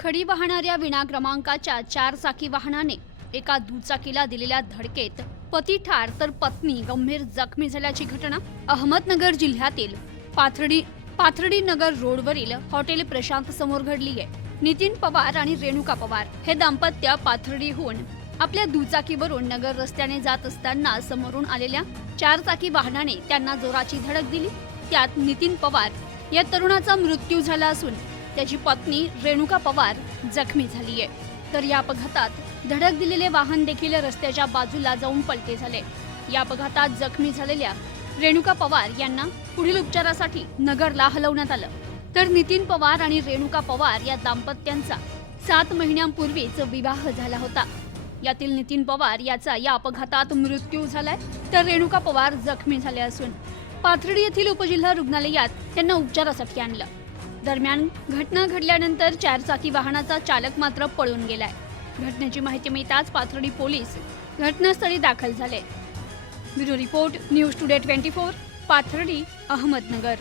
खडी वाहणाऱ्या विना क्रमांकाच्या चार चाकी वाहनाने एका दुचाकीला दिलेल्या धडकेत पती ठार तर पत्नी गंभीर जखमी झाल्याची घटना अहमदनगर जिल्ह्यातील पाथर्डी पाथर्डी नगर रोडवरील हॉटेल प्रशांत समोर घडली आहे. नितीन पवार आणि रेणुका पवार हे दाम्पत्य पाथर्डीहून आपल्या दुचाकीवरून नगर रस्त्याने जात असताना समोरून आलेल्या चारचाकी वाहनाने त्यांना जोराची धडक दिली. त्यात नितीन पवार या तरुणाचा मृत्यू झाला असून त्याची पत्नी रेणुका पवार जखमी झाली आहे. तर या अपघातात धडक दिलेले वाहन देखील रस्त्याच्या बाजूला जाऊन पलटे झाले. या अपघातात जखमी झालेल्या रेणुका पवार यांना पुढील उपचारासाठी नगरला हलवण्यात आलं. तर नितीन पवार आणि रेणुका पवार या दाम्पत्यांचा सात महिन्यांपूर्वीच विवाह झाला होता. यातील नितीन पवार याचा या अपघातात मृत्यू झालाय तर रेणुका पवार जखमी झाल्या असून पाथर्डी येथील उपजिल्हा रुग्णालयात त्यांना उपचारासाठी आणलं. दरम्यान घटना घडल्यानंतर चारचाकी वाहनाचा चालक मात्र पळून गेलाय. घटनेची माहिती मिळताच पाथर्डी पोलीस घटनास्थळी दाखल झाले. Bureau report news today twenty four Pathardi Ahmednagar.